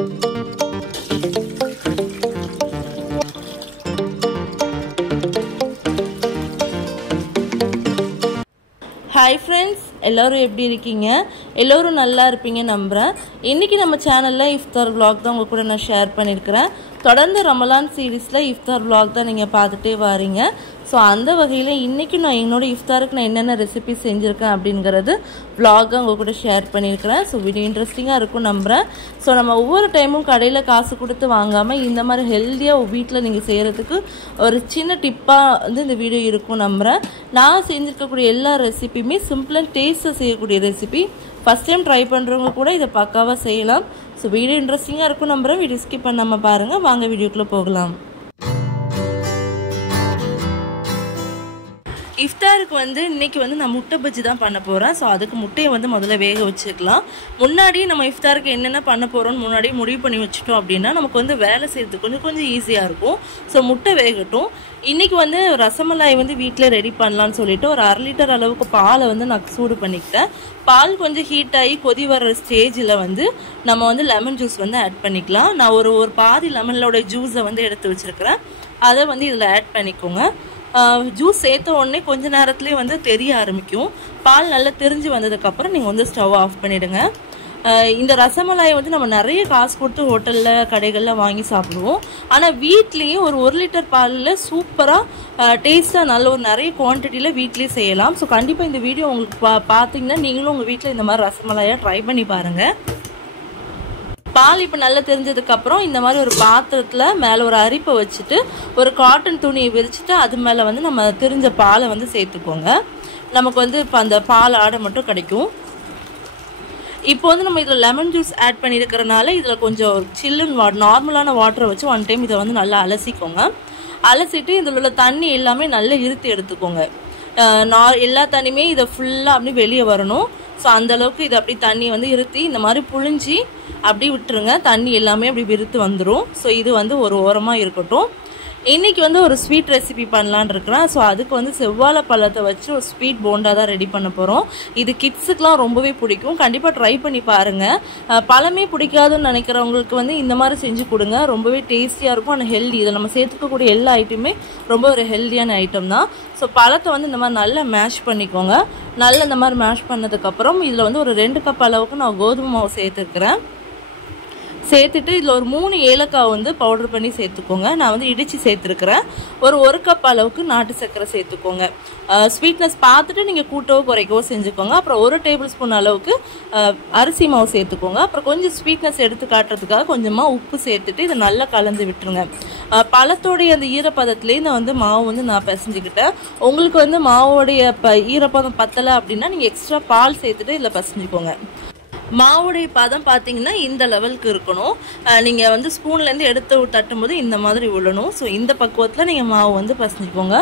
Hi friends, எல்லாரும் எப்படி இருக்கீங்க? எல்லாரும் நல்லா இருப்பீங்க நம்புறேன். இன்னைக்கு நம்ம சேனல்ல இஃப்தார் vlog தான் உங்க கூட நான் ஷேர் பண்ணிருக்கேன். தொடர்ந்து ரமலான் சீரிஸ்ல இஃப்தார் vlog தான் நீங்க பார்த்துட்டே வாரீங்க. சோ அந்த வகையில இன்னைக்கு நான் என்னோட இஃப்தாருக்கு நான் என்னென்ன ரெசிபி செஞ்சிருக்கேன் அப்படிங்கறது vlog உங்க கூட ஷேர் பண்ணிருக்கேன். சோ வீடியோ இன்ட்ரஸ்டிங்கா இருக்கும் நம்புறேன். சோ நம்ம ஒவ்வொரு டைமும் கடையில காசு கொடுத்து வாங்காம இந்த மாதிரி ஹெல்தியா வீட்ல நீங்க செய்யறதுக்கு ஒரு சின்ன டிப்பா வந்து இந்த வீடியோ இருக்கும் நம்புறேன். நான் செஞ்சிருக்கக்கூடிய எல்லா ரெசிபியுமே சிம்பிள் அண்ட் டேஸ்டா செய்யக்கூடிய ரெசிபி. ஃபர்ஸ்ட் டைம் ட்ரை பண்றவங்க கூட இத பக்காவா செய்யலாம். சோ வீடியோ இன்ட்ரஸ்டிங்கா இருக்கும் நம்புறேன். வீடியோ ஸ்கிப் பண்ணாம பாருங்க. வாங்க வீடியோக்குள்ள போகலாம். இஃப்தாருக்கு வந்து இன்னைக்கு வந்து நான் முட்டை பஜ்ஜி தான் பண்ண போறேன். சோ அதுக்கு முட்டையை வந்து முதல்ல வேக வச்சுக்கலாம். முன்னாடி நம்ம இஃப்தாருக்கு என்னென்ன பண்ண போறோம்னு முன்னாடி முடிவு பண்ணி வச்சிட்டோம் அப்படின்னா நமக்கு வந்து வேலை செய்யறதுக்கு கொஞ்சம் ஈஸியா இருக்கும். சோ முட்டை வேகட்டும். இன்னைக்கு வந்து ரசமலாய் வந்து வீட்ல ரெடி பண்ணலாம்னு சொல்லிட்டு ஒரு 1/2 லிட்டர் அளவுக்கு பாலை வந்து நான் சூடு பண்ணிக்கிட்டேன். பால் கொஞ்சம் ஹீட் ஆகி கொதி வர்ற ஸ்டேஜில் வந்து நம்ம வந்து லெமன் ஜூஸ் வந்து ஆட் பண்ணிக்கலாம். நான் ஒரு பாதி லெமனோட ஜூஸை வந்து எடுத்து வச்சிருக்கிறேன். அதை வந்து இதில் ஆட் பண்ணிக்கோங்க. ஜூஸ் சேர்த்த உடனே கொஞ்ச நேரத்துலேயே வந்து தெரிய ஆரம்பிக்கும். பால் நல்லா தெரிஞ்சு வந்ததுக்கப்புறம் நீங்கள் வந்து ஸ்டவ் ஆஃப் பண்ணிடுங்க. இந்த ரசமலாயை வந்து நம்ம நிறைய காசு கொடுத்து ஹோட்டலில் கடைகளில் வாங்கி சாப்பிடுவோம். ஆனால் வீட்லேயே ஒரு 1 லிட்டர் பாலில் சூப்பராக டேஸ்ட்டாக நல்ல ஒரு நிறைய குவான்டிட்டியில் வீட்லேயே செய்யலாம். ஸோ கண்டிப்பாக இந்த வீடியோ உங்களுக்கு பார்த்தீங்கன்னா நீங்களும் உங்கள் வீட்டில் இந்த மாதிரி ரசமலாயை ட்ரை பண்ணி பாருங்கள். பால் இப்போ நல்லா தெரிஞ்சதுக்கு அப்புறம் இந்த மாதிரி ஒரு பாத்திரத்துல மேல ஒரு அரிப்பை வச்சுட்டு ஒரு காட்டன் துணியை விரிச்சிட்டு அது மேல வந்து நம்ம தெரிஞ்ச பாலை வந்து சேர்த்துக்கோங்க. நமக்கு வந்து இப்போ அந்த பால் ஆடை மட்டும் கிடைக்கும். இப்போ வந்து நம்ம இதில் லெமன் ஜூஸ் ஆட் பண்ணியிருக்கிறனால இதில் கொஞ்சம் சில்லுன்னு நார்மலான வாட்டரை வச்சு 1 டைம் இதை வந்து நல்லா அலசிக்கோங்க. அலசிட்டு இதில் உள்ள தண்ணி எல்லாமே நல்லா இருத்தி எடுத்துக்கோங்க. எல்லா தண்ணியுமே இதை ஃபுல்லாக அப்படி வெளியே வரணும். ஸோ அந்த அளவுக்கு இதை அப்படி தண்ணி வந்து இருத்தி இந்த மாதிரி புழிஞ்சி அப்படி விட்டுருங்க. தண்ணி எல்லாமே அப்படி விருத்து வந்துடும். ஸோ இது வந்து ஒரு ஓரமாக இருக்கட்டும். இன்னைக்கு வந்து ஒரு ஸ்வீட் ரெசிபி பண்ணலான்னு இருக்கிறேன். ஸோ அதுக்கு வந்து செவ்வாழை பழத்தை வச்சு ஒரு ஸ்வீட் போண்டா தான் ரெடி பண்ண போகிறோம். இது கிட்ஸுக்கெலாம் ரொம்பவே பிடிக்கும். கண்டிப்பாக ட்ரை பண்ணி பாருங்கள். பழமே பிடிக்காதுன்னு நினைக்கிறவங்களுக்கு வந்து இந்த மாதிரி செஞ்சு கொடுங்க. ரொம்பவே டேஸ்டியாக இருக்கும். ஆனால் ஹெல்தி. இதில் நம்ம சேர்த்துக்கக்கூடிய எல்லா ஐட்டமே ரொம்ப ஒரு ஹெல்தியான ஐட்டம் தான். ஸோ பழத்தை வந்து இந்த மாதிரி நல்லா மேஷ் பண்ணிக்கோங்க. நல்லா இந்த மாதிரி மேஷ் பண்ணதுக்கப்புறம் இதில் வந்து ஒரு 2 கப் அளவுக்கு நான் கோதுமை மாவு சேர்த்துருக்கிறேன். சேர்த்துட்டு இதில் ஒரு 3 ஏலக்காய் வந்து பவுடர் பண்ணி சேர்த்துக்கோங்க. நான் வந்து இடித்து சேர்த்துருக்கிறேன். ஒரு 1 கப் அளவுக்கு நாட்டு சர்க்கரை சேர்த்துக்கோங்க. ஸ்வீட்னஸ் பார்த்துட்டு நீங்கள் கூட்டவோ குறைக்கவோ செஞ்சுக்கோங்க. அப்புறம் 1 டேபிள் ஸ்பூன் அளவுக்கு அரிசி மாவு சேர்த்துக்கோங்க. அப்புறம் கொஞ்சம் ஸ்வீட்னஸ் எடுத்து காட்டுறதுக்காக கொஞ்சமாக உப்பு சேர்த்துட்டு இதை நல்லா கலந்து விட்டுருங்க. பழத்தோடைய அந்த ஈரப்பதத்துலேயே நான் வந்து மாவு வந்து நான் பிசைஞ்சுக்கிட்டேன். உங்களுக்கு வந்து மாவோடைய ஈரப்பதம் பத்தலை அப்படின்னா நீங்கள் எக்ஸ்ட்ரா பால் சேர்த்துட்டு இதில் பிசைஞ்சுக்கோங்க. மாவுடைய பதம் பார்த்தீங்கன்னா இந்த லெவலுக்கு இருக்கணும். நீங்கள் வந்து ஸ்பூன்லேருந்து எடுத்து தட்டும்போது இந்த மாதிரி விழணும். ஸோ இந்த பக்குவத்தில் நீங்கள் மாவு வந்து பசஞ்சிக்கோங்க.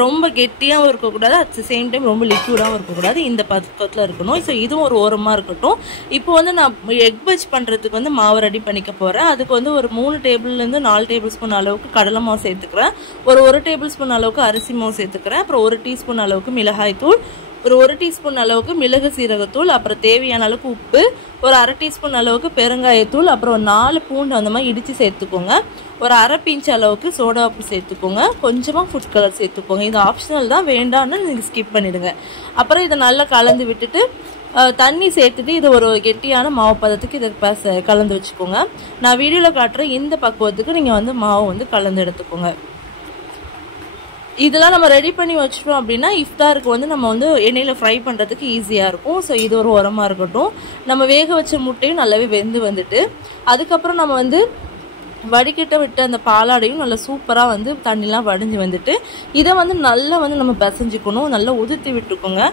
ரொம்ப கெட்டியாகவும் இருக்கக்கூடாது, அட் த சேம் டைம் ரொம்ப லிக்விடாகவும் இருக்கக்கூடாது. இந்த பக்குவத்தில் இருக்கணும். ஸோ இதுவும் ஒரு ஓரமாக இருக்கட்டும். இப்போ வந்து நான் எக் பஜ் பண்ணுறதுக்கு வந்து மாவு ரெடி பண்ணிக்க போகிறேன். அதுக்கு வந்து ஒரு 3 டேபிள்லேருந்து 4 டேபிள் ஸ்பூன் அளவுக்கு கடலை மாவு சேர்த்துக்கிறேன். ஒரு 1 டேபிள் ஸ்பூன் அளவுக்கு அரிசி மாவு சேர்த்துக்கிறேன். அப்புறம் 1 டீஸ்பூன் அளவுக்கு மிளகாய் தூள், ஒரு 1 டீஸ்பூன் அளவுக்கு மிளகு சீரகத்தூள், அப்புறம் தேவையான அளவுக்கு உப்பு, ஒரு 1/2 டீஸ்பூன் அளவுக்கு பெருங்காயத்தூள், அப்புறம் 4 பூண்டு அந்த மாதிரி இடித்து சேர்த்துக்கோங்க. ஒரு 1/2 பிஞ்ச் அளவுக்கு சோடா உப்பு சேர்த்துக்கோங்க. கொஞ்சமாக ஃபுட் கலர் சேர்த்துக்கோங்க. இது ஆப்ஷனல் தான், வேண்டாம்னு நீங்கள் ஸ்கிப் பண்ணிடுங்க. அப்புறம் இதை நல்லா கலந்து விட்டுட்டு தண்ணி சேர்த்துட்டு இது ஒரு கெட்டியான மாவு பதத்துக்கு இதை கலந்து வச்சுக்கோங்க. நான் வீடியோவில் காட்டுற இந்த பக்குவத்துக்கு நீங்கள் வந்து மாவு வந்து கலந்து எடுத்துக்கோங்க. இதெல்லாம் நம்ம ரெடி பண்ணி வச்சிட்டோம் அப்படின்னா இஃப்தாருக்கு வந்து நம்ம வந்து எண்ணெயில் ஃப்ரை பண்ணுறதுக்கு ஈஸியாக இருக்கும். ஸோ இது ஒரு உரமாக இருக்கட்டும். நம்ம வேக வச்ச முட்டையும் நல்லாவே வெந்து வந்துட்டு அதுக்கப்புறம் நம்ம வந்து வடிகட்ட விட்டு அந்த பாலாடையும் நல்லா சூப்பராக வந்து தண்ணிலாம் வடிஞ்சு வந்துட்டு இதை வந்து நல்லா வந்து நம்ம பிசைஞ்சிக்கணும். நல்லா உதிர்த்தி விட்டுக்கோங்க.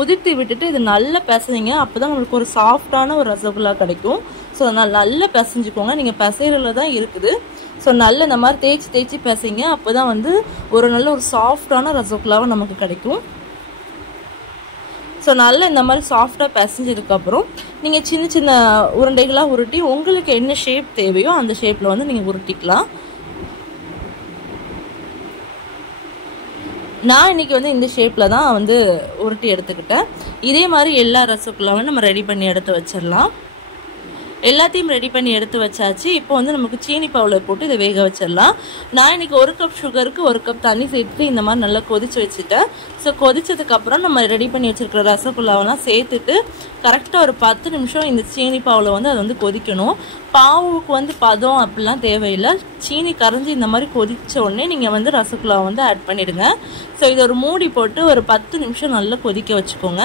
உதிர்த்தி விட்டுட்டு இது நல்லா பிசைங்க. அப்போ தான் நம்மளுக்கு ஒரு சாஃப்டான ஒரு ரசகுல்லா கிடைக்கும். ஸோ அதனால் நல்லா பிசைஞ்சிக்கோங்க. நீங்கள் பிசைறதுல தான் இருக்குது. ஸோ நல்லா இந்த மாதிரி தேய்ச்சி பிசைங்க. அப்போ தான் வந்து ஒரு நல்ல ஒரு சாஃப்டான ரசகுல்லாவை நமக்கு கிடைக்கும். ஸோ நல்லா இந்த மாதிரி சாஃப்டாக பிசைஞ்சதுக்கப்புறம் நீங்கள் சின்ன சின்ன உருண்டைகளாக உருட்டி உங்களுக்கு என்ன ஷேப் தேவையோ அந்த ஷேப்பில் வந்து நீங்கள் உருட்டிக்கலாம். நான் இன்றைக்கி வந்து இந்த ஷேப்பில் தான் வந்து உருட்டி எடுத்துக்கிட்டேன். இதே மாதிரி எல்லா ரசகுல்லாவும் நம்ம ரெடி பண்ணி எடுத்து வச்சிடலாம். எல்லாத்தையும் ரெடி பண்ணி எடுத்து வச்சாச்சு. இப்போ வந்து நமக்கு சீனி பவுடர் போட்டு இதை வேக வச்சிடலாம். நான் இன்னைக்கு 1 கப் சுகருக்கு 1 கப் தண்ணி சேர்த்துட்டு இந்த மாதிரி நல்லா கொதிச்சு வச்சுட்டேன். ஸோ கொதிச்சதுக்கப்புறம் நம்ம ரெடி பண்ணி வச்சிருக்கிற ரசகுல்லாவெல்லாம் சேர்த்துட்டு கரெக்டாக ஒரு 10 நிமிஷம் இந்த சீனி பாவில் வந்து அது வந்து கொதிக்கணும். பாவுக்கு வந்து பதம் அப்படிலாம் தேவையில்லை. சீனி கரைஞ்சி இந்த மாதிரி கொதிச்ச உடனே நீங்கள் வந்து ரசகுல்லாவை வந்து ஆட் பண்ணிடுங்க. ஸோ இது ஒரு மூடி போட்டு ஒரு 10 நிமிஷம் நல்லா கொதிக்க வச்சுக்கோங்க.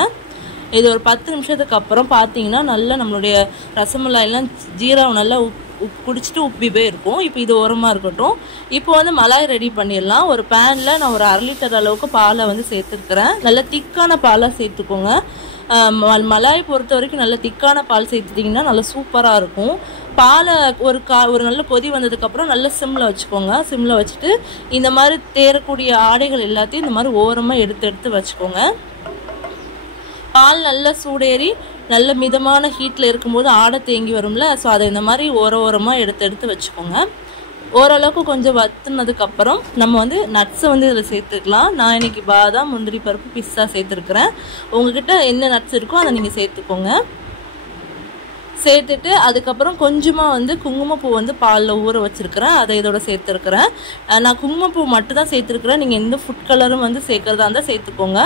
இது ஒரு 10 நிமிஷத்துக்கு அப்புறம் பார்த்தீங்கன்னா நல்லா நம்மளுடைய ரசமலாயெல்லாம் ஜீராவை நல்லா குடிச்சிட்டு உப்பி போய் இருக்கும். இப்போ இது ஓரமாக இருக்கட்டும். இப்போ வந்து மலாய் ரெடி பண்ணிடலாம். ஒரு பேனில் நான் ஒரு 1/2 லிட்டர் அளவுக்கு பாலை வந்து சேர்த்துருக்குறேன். நல்லா திக்கான பாலாக சேர்த்துக்கோங்க. மலாய் பொறுத்த வரைக்கும் நல்ல திக்கான பால் சேர்த்துட்டிங்கன்னா நல்லா சூப்பராக இருக்கும். பாலை ஒரு நல்ல கொதி வந்ததுக்கப்புறம் நல்ல சிம்மில் வச்சுக்கோங்க. சிம்மில் வச்சுட்டு இந்த மாதிரி தேரக்கூடிய ஆடைகள் எல்லாத்தையும் இந்த மாதிரி ஓரமாக எடுத்து வச்சுக்கோங்க. பால் நல்லா சூடேறி நல்ல மிதமான ஹீட்டில் இருக்கும்போது ஆடை தேங்கி வரும்ல, ஸோ அதை இந்த மாதிரி ஓரமாக எடுத்து வச்சுக்கோங்க. ஓரளவுக்கு கொஞ்சம் வத்துனதுக்கப்புறம் நம்ம வந்து நட்ஸை வந்து இதில் சேர்த்துக்கலாம். நான் இன்னைக்கு பாதாம், முந்திரி பருப்பு, பிஸ்தா சேர்த்துருக்குறேன். உங்ககிட்ட என்ன நட்ஸ் இருக்கோ அதை நீங்கள் சேர்த்துக்கோங்க. சேர்த்துட்டு அதுக்கப்புறம் கொஞ்சமாக வந்து குங்குமப்பூ வந்து பாலில் ஊற வச்சுருக்கிறேன். அதை இதோட சேர்த்துருக்குறேன். நான் குங்குமப்பூ மட்டும் தான் சேர்த்துருக்குறேன். நீங்கள் எந்த ஃபுட் கலரும் வந்து சேர்க்குறதா இருந்தால் சேர்த்துக்கோங்க.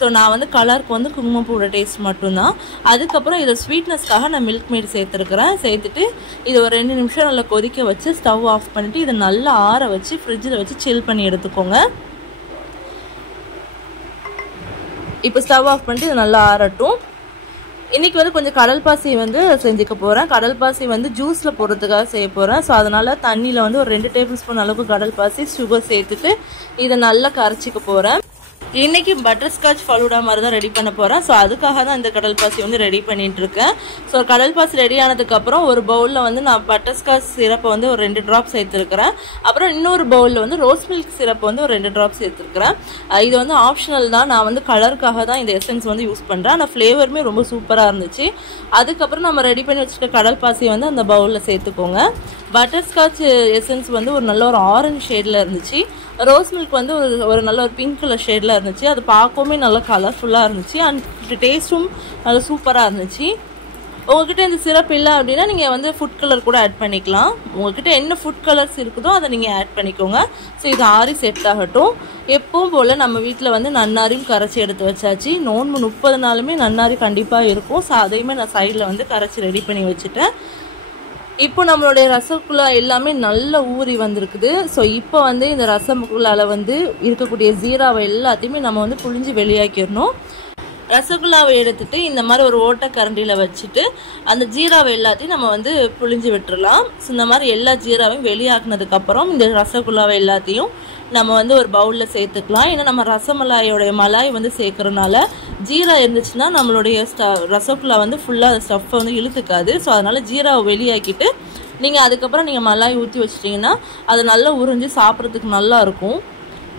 ஸோ நான் வந்து கலருக்கு வந்து குங்குமப்பூவோட டேஸ்ட் மட்டும்தான். அதுக்கப்புறம் இதை ஸ்வீட்னஸ்க்காக நான் மில்க் மேட் சேர்த்துருக்குறேன். சேர்த்துட்டு இது ஒரு 2 நிமிஷம் நல்லா கொதிக்க வச்சு ஸ்டவ் ஆஃப் பண்ணிவிட்டு இதை நல்லா ஆற வச்சு ஃப்ரிட்ஜில் வச்சு சில் பண்ணி எடுத்துக்கோங்க. இப்போ ஸ்டவ் ஆஃப் பண்ணிட்டு இது நல்லா ஆறட்டும். இன்றைக்கி வந்து கொஞ்சம் கடல் பாசி வந்து செஞ்சுக்க போகிறேன். கடல் பாசி வந்து ஜூஸில் போடுறதுக்காக செய்ய போகிறேன். ஸோ அதனால் தண்ணியில் வந்து ஒரு 2 டேபிள் ஸ்பூன் அளவுக்கு கடல் பாசி, சுகர் சேர்த்துட்டு இதை நல்லா கரைச்சிக்க போகிறேன். இன்றைக்கி பட்டர்ஸ்காட்ச் ஃபலூடா மாதிரி தான் ரெடி பண்ண போகிறேன். ஸோ அதுக்காக தான் இந்த கடல் பாசி வந்து ரெடி பண்ணிகிட்ருக்கேன். ஸோ கடல் பாசி ரெடி ஆனதுக்கப்புறம் ஒரு பவுலில் வந்து நான் பட்டர்ஸ்காட்ச் சிரப்பை வந்து ஒரு 2 ட்ராப் சேர்த்துருக்கிறேன். அப்புறம் இன்னொரு பவுலில் வந்து ரோஸ் மில்க் சிரப்பை வந்து ஒரு 2 ட்ராப் சேர்த்துருக்கிறேன். இது வந்து ஆப்ஷனல் தான். நான் வந்து கலருக்காக தான் இந்த எசன்ஸ் வந்து யூஸ் பண்ணுறேன். ஆனால் ஃப்ளேவருமே ரொம்ப சூப்பராக இருந்துச்சு. அதுக்கப்புறம் நம்ம ரெடி பண்ணி வச்சுருக்க கடல் பாசியை வந்து அந்த பவுலில் சேர்த்துக்கோங்க. பட்டர்ஸ்காட்ச் எசன்ஸ் வந்து ஒரு நல்ல ஒரு ஆரஞ்சு ஷேடில் இருந்துச்சு. ரோஸ் மில்க் வந்து ஒரு நல்ல ஒரு பிங்க் கலர் ஷேடில் இருந்துச்சு. அது பார்க்கவுமே நல்லா கலர்ஃபுல்லாக இருந்துச்சு. அண்ட் டேஸ்ட்டும் நல்லா சூப்பராக இருந்துச்சு. உங்ககிட்ட இந்த சிரப் இல்லை அப்படின்னா நீங்கள் வந்து ஃபுட் கலர் கூட ஆட் பண்ணிக்கலாம். உங்ககிட்ட என்ன ஃபுட் கலர்ஸ் இருக்குதோ அதை நீங்கள் ஆட் பண்ணிக்கோங்க. ஸோ இது ஆறி செட் ஆகட்டும். எப்பவும் போல் நம்ம வீட்டில் வந்து நன்னாரியும் கரைச்சி எடுத்து வச்சாச்சு. நோன்பு 30 நாளுமே நன்னாரி கண்டிப்பாக இருக்கும். ஸோ அதையுமே நான் சைடில் வந்து கரைச்சி ரெடி பண்ணி வச்சுட்டேன். இப்போ நம்மளுடைய ரசகுல்லா எல்லாமே நல்ல ஊறி வந்திருக்குது. ஸோ இப்போ வந்து இந்த ரசகுல்லாவில் வந்து இருக்கக்கூடிய ஜீராவை எல்லாத்தையுமே நம்ம வந்து புழிஞ்சு வெளியாக்கிடணும். ரசகுல்லாவை எடுத்துட்டு இந்த மாதிரி ஒரு ஓட்டக்கரண்டியில் வச்சுட்டு அந்த ஜீராவை எல்லாத்தையும் நம்ம வந்து புழிஞ்சு விட்டுறலாம். ஸோ இந்த மாதிரி எல்லா ஜீராவையும் வெளியாக்குனதுக்கப்புறம் இந்த ரசகுல்லாவை எல்லாத்தையும் நம்ம வந்து ஒரு பவுலில் சேர்த்துக்கலாம். ஏன்னா நம்ம ரசமலாயோடைய மலாய் வந்து சேர்க்கறனால ஜீரா இருந்துச்சுன்னா நம்மளுடைய ரசகுல்லா வந்து ஃபுல்லாக ஸ்டஃப்பை வந்து இழுத்துக்காது. ஸோ அதனால் ஜீராவை வெளியாக்கிட்டு நீங்கள் அதுக்கப்புறம் நீங்கள் மலாய் ஊற்றி வச்சிட்டிங்கன்னா அது நல்லா உறிஞ்சி சாப்பிட்றதுக்கு நல்லா இருக்கும்.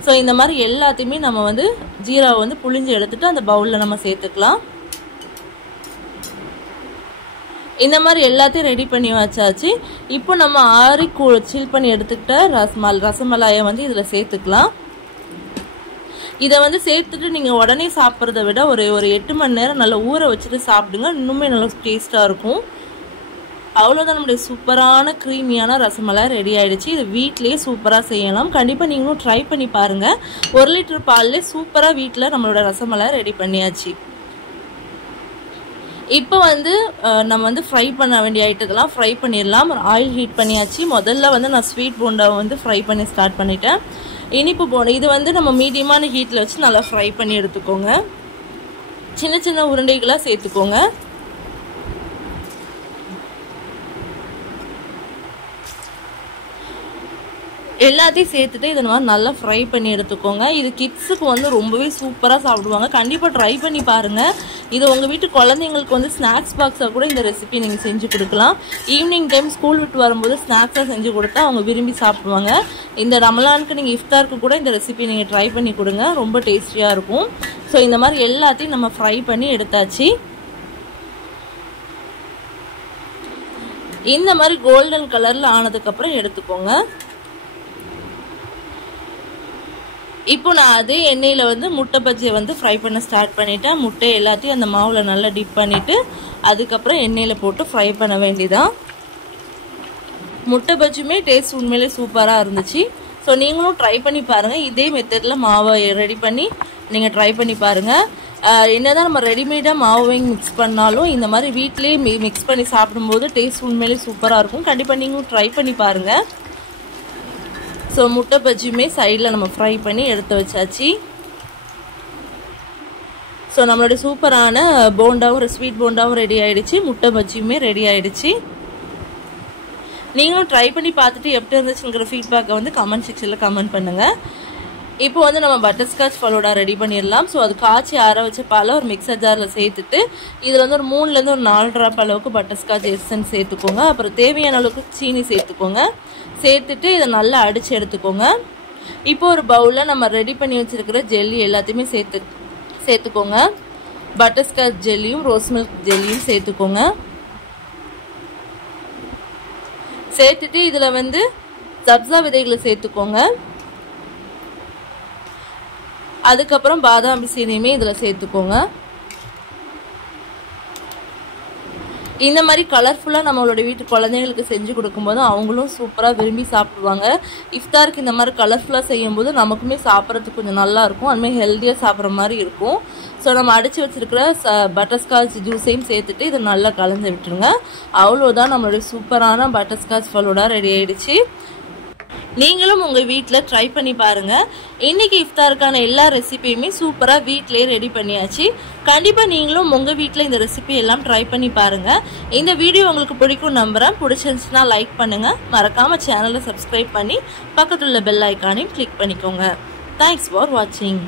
ஸோ இந்த மாதிரி எல்லாத்தையுமே நம்ம வந்து ஜீராவை வந்து புழிஞ்சு எடுத்துட்டு அந்த பவுலில் நம்ம சேர்த்துக்கலாம். இந்த மாதிரி எல்லாத்தையும் ரெடி பண்ணி வச்சாச்சு. இப்போ நம்ம ஆறி சில் பண்ணி எடுத்துக்கிட்ட ரசமலாயை வந்து இதில் சேர்த்துக்கலாம். இதை வந்து சேர்த்துட்டு நீங்கள் உடனே சாப்பிட்றத விட ஒரு 8 மணி நேரம் நல்லா ஊற வச்சுட்டு சாப்பிடுங்க. இன்னுமே நல்லா டேஸ்ட்டாக இருக்கும். அவ்வளோதான், நம்மளுடைய சூப்பரான க்ரீமியான ரசமலாய் ரெடி ஆகிடுச்சு. இது வீட்டிலேயே சூப்பராக செய்யலாம். கண்டிப்பாக நீங்களும் ட்ரை பண்ணி பாருங்கள். 1 லிட்டர் பால்லே சூப்பராக வீட்டில் நம்மளோட ரசமலாய் ரெடி பண்ணியாச்சு. இப்போ வந்து நம்ம வந்து ஃப்ரை பண்ண வேண்டிய ஐட்டத்தெல்லாம் ஃப்ரை பண்ணிடலாம். ஆயில் ஹீட் பண்ணியாச்சு. முதல்ல வந்து நான் ஸ்வீட் போண்டாவை வந்து ஃப்ரை பண்ணி ஸ்டார்ட் பண்ணிட்டேன். இனிப்பு போண்டா இது வந்து நம்ம மீடியமான ஹீட்டில் வச்சு நல்லா ஃப்ரை பண்ணி எடுத்துக்கோங்க. சின்ன சின்ன உருண்டைகளாக சேர்த்துக்கோங்க. எல்லாத்தையும் சேர்த்துட்டு இதை மாதிரி நல்லா ஃப்ரை பண்ணி எடுத்துக்கோங்க. இது கிட்ஸுக்கு வந்து ரொம்பவே சூப்பராக சாப்பிடுவாங்க. கண்டிப்பாக ட்ரை பண்ணி பாருங்கள். இது உங்கள் வீட்டு குழந்தைங்களுக்கு வந்து ஸ்நாக்ஸ் பாக்ஸாக கூட இந்த ரெசிபி நீங்கள் செஞ்சு கொடுக்கலாம். ஈவினிங் டைம் ஸ்கூல் விட்டு வரும்போது ஸ்நாக்ஸாக செஞ்சு கொடுத்தா அவங்க விரும்பி சாப்பிடுவாங்க. இந்த ரமலானுக்கு நீங்கள் இஃப்தாருக்கு கூட இந்த ரெசிபி நீங்கள் ட்ரை பண்ணி கொடுங்க. ரொம்ப டேஸ்டியாக இருக்கும். ஸோ இந்த மாதிரி எல்லாத்தையும் நம்ம ஃப்ரை பண்ணி எடுத்தாச்சு. இந்த மாதிரி கோல்டன் கலரில் ஆனதுக்கப்புறம் எடுத்துக்கோங்க. இப்போ நான் அதே எண்ணெயில் வந்து முட்டை பஜ்ஜியை வந்து ஃப்ரை பண்ண ஸ்டார்ட் பண்ணிட்டேன். முட்டை எல்லாத்தையும் அந்த மாவில் நல்லா டிப் பண்ணிவிட்டு அதுக்கப்புறம் எண்ணெயில் போட்டு ஃப்ரை பண்ண வேண்டியதான். முட்டை பஜ்ஜியுமே டேஸ்ட் உண்மையிலே சூப்பராக இருந்துச்சு. ஸோ நீங்களும் ட்ரை பண்ணி பாருங்கள். இதே மெத்தடில் மாவை ரெடி பண்ணி நீங்கள் ட்ரை பண்ணி பாருங்கள். என்னதான் நம்ம ரெடிமேடாக மாவு வாங்கி மிக்ஸ் பண்ணாலும் இந்த மாதிரி வீட்டிலேயே மிக்ஸ் பண்ணி சாப்பிடும்போது டேஸ்ட் உண்மையிலே சூப்பராக இருக்கும். கண்டிப்பாக நீங்களும் ட்ரை பண்ணி பாருங்கள். ஸோ முட்டை பஜ்ஜியுமே சைடில் நம்ம ஃப்ரை பண்ணி எடுத்து வச்சாச்சு. ஸோ நம்மளுடைய சூப்பரான போண்டாவும் ஸ்வீட் போண்டாவும் ரெடி ஆகிடுச்சு. முட்டை பஜ்ஜியுமே ரெடி ஆகிடுச்சு. நீங்களும் ட்ரை பண்ணி பார்த்துட்டு எப்படி இருந்துச்சுங்கிற ஃபீட்பேக்கை வந்து கமெண்ட் செக்ஷனில் கமெண்ட் பண்ணுங்கள். இப்போ வந்து நம்ம பட்டர்ஸ்காட்ச் ஃபலூடா ரெடி பண்ணிடலாம். ஸோ அது காய்ச்சி ஆற வச்ச பாலை ஒரு மிக்சர் ஜாரில் சேர்த்துட்டு இதில் வந்து ஒரு 3லேருந்து ஒரு 4 ட்ராப் அளவுக்கு பட்டர்ஸ்காட்ச் எசன்ஸ் சேர்த்துக்கோங்க. அப்புறம் தேவையான அளவுக்கு சீனி சேர்த்துக்கோங்க. சேர்த்துட்டு இதை நல்லா அடித்து எடுத்துக்கோங்க. இப்போ ஒரு பவுலில் நம்ம ரெடி பண்ணி வச்சுருக்கிற ஜெல்லி எல்லாத்தையுமே சேர்த்துக்கோங்க. பட்டர்ஸ்காட்ச் ஜெல்லியும் ரோஸ் மில்க் ஜெல்லியும் சேர்த்துக்கோங்க. சேர்த்துட்டு இதில் வந்து சப்ஜா விதைகளை சேர்த்துக்கோங்க. அதுக்கப்புறம் பாதாம் பிசினையுமே இதில் சேர்த்துக்கோங்க. இந்த மாதிரி கலர்ஃபுல்லாக நம்மளோட வீட்டு குழந்தைங்களுக்கு செஞ்சு கொடுக்கும்போது அவங்களும் சூப்பராக விரும்பி சாப்பிடுவாங்க. இஃப்தாருக்கு இந்த மாதிரி கலர்ஃபுல்லாக செய்யும்போது நமக்குமே சாப்பிட்றதுக்கு கொஞ்சம் நல்லாயிருக்கும். அதுமாதிரி ஹெல்த்தியாக சாப்பிட்ற மாதிரி இருக்கும். ஸோ நம்ம அடித்து வச்சுருக்கிற பட்டர்ஸ்காட்ச் ஜூஸையும் சேர்த்துட்டு இதை நல்லா கலந்து விட்டுருங்க. அவ்வளோதான் நம்மளுடைய சூப்பரான பட்டர்ஸ்காட்ச் ஃபலூடா ரெடி ஆகிடுச்சு. நீங்களும் உங்கள் வீட்டில் ட்ரை பண்ணி பாருங்கள். இன்றைக்கி இஃப்தாருக்கான எல்லா ரெசிபியுமே சூப்பராக வீட்டிலே ரெடி பண்ணியாச்சு. கண்டிப்பாக நீங்களும் உங்கள் வீட்டில் இந்த ரெசிபி எல்லாம் ட்ரை பண்ணி பாருங்கள். இந்த வீடியோ உங்களுக்கு பிடிக்கும் நம்புகிறேன். பிடிச்சிருந்துச்சுன்னா லைக் பண்ணுங்கள். மறக்காமல் சேனலை சப்ஸ்கிரைப் பண்ணி பக்கத்தில் உள்ள பெல் ஐக்கானையும் கிளிக் பண்ணிக்கோங்க. தேங்க்ஸ் ஃபார் வாட்சிங்.